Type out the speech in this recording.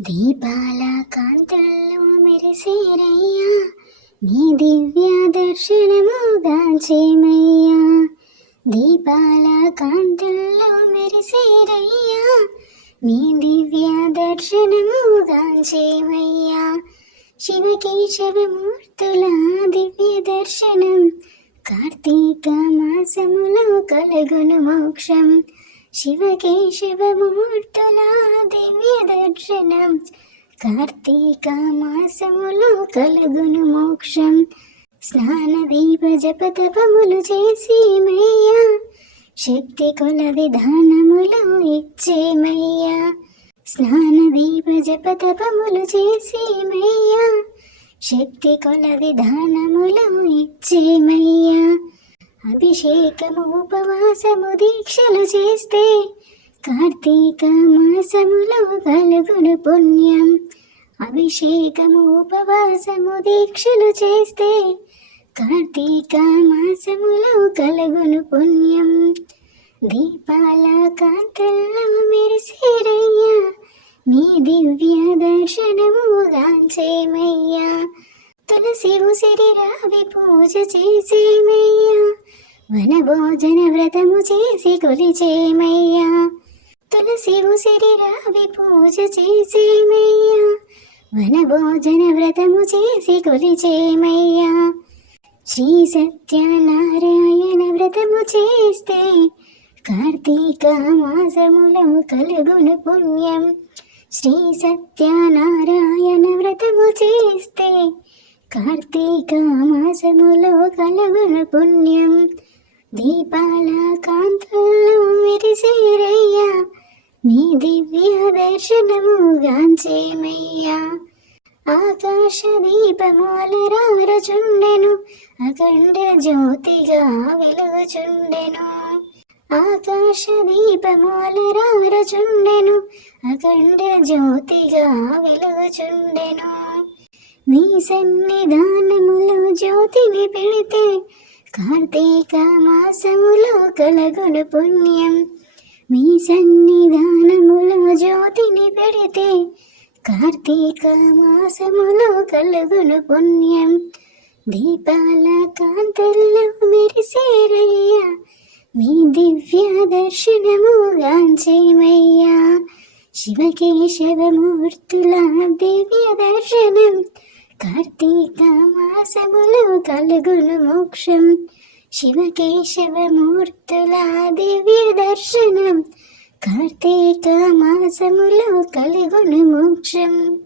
దీపాల కాంతల్లో మెరిసేరయ్యా. నీ దివ్య దర్శనముగాంచేమయ్యా దీపాల కాంతల్లో మెరిసేరయ్యా. నీ దివ్య దర్శనముగాంచేమయ్యా శివకేశవమూర్తుల దివ్య దర్శనం కార్తీక మాసములో కలుగును మోక్షం. శివకేశవమూర్తుల దివ్య దర్శనం. కార్తీక మాసములో కలుగును మోక్షం. స్నాన దీప జప తపములు చేసి మయ్యా. శక్తి కుల విధానములు ఇచ్చేమయ్యా స్నాన దీప జప తపములు చేసి మయ్యా. శక్తి కుల విధానములు ఇచ్చే అభిషేకము ఉపవాసము దీక్షలు చేస్తే కార్తీక మాసములో కలుగును పుణ్యం. అభిషేకము ఉపవాసము దీక్షలు చేస్తే కార్తీక మాసములో కలుగును పుణ్యం. దీపాల కాంతల్లో మెరిసేరయ్యా నీ దివ్య దర్శనము గాంచేమయ్యా. తులసి ఉసిరి రావి పూజ చేసేమయ్యా వన భోజన వ్రతము చేసి కొలిచేమయ్యా. తులసి ఉసిరి రావి పూజ చేసేమయ్యా. వన భోజన వ్రతము చేసి కొలిచేమయ్యా. శ్రీ సత్యనారాయణ వ్రతము చేస్తే కార్తీక మాసములో కలుగును పుణ్యం. శ్రీ సత్యనారాయణ వ్రతము చేస్తే కార్తీక మాసములో కలుగును పుణ్యం. దీపాల కాంతుల్లో మెరిసేరయ్యా. నీ దివ్య దర్శనము గాంచేమయ్యా ఆకాశ దీపమూలరారుచుండెను అఖండ జ్యోతిగా వెలుగుచుండెను. ఆకాశ దీపమూలరారుచుండెను అఖండ జ్యోతిగా వెలుగుచుండెను. నీ సన్నిధానములో జ్యోతిని పెడితే కార్తీక మాసములో కలగును పుణ్యం. మీ సన్నిధానములో జ్యోతిని పెడితే కార్తీక మాసములో కలుగును పుణ్యం. దీపాల కాంతల్లో మెరిసేరయ్యా మీ దివ్య దర్శనము గాంచేమయ్యా. శివకేశవమూర్తుల దివ్య దర్శనం కార్తీక మాసములు కలుగును మోక్షం. శివకేశవమూర్తుల దివ్య దర్శనం. కార్తీక మాసములు కలుగును మోక్షం.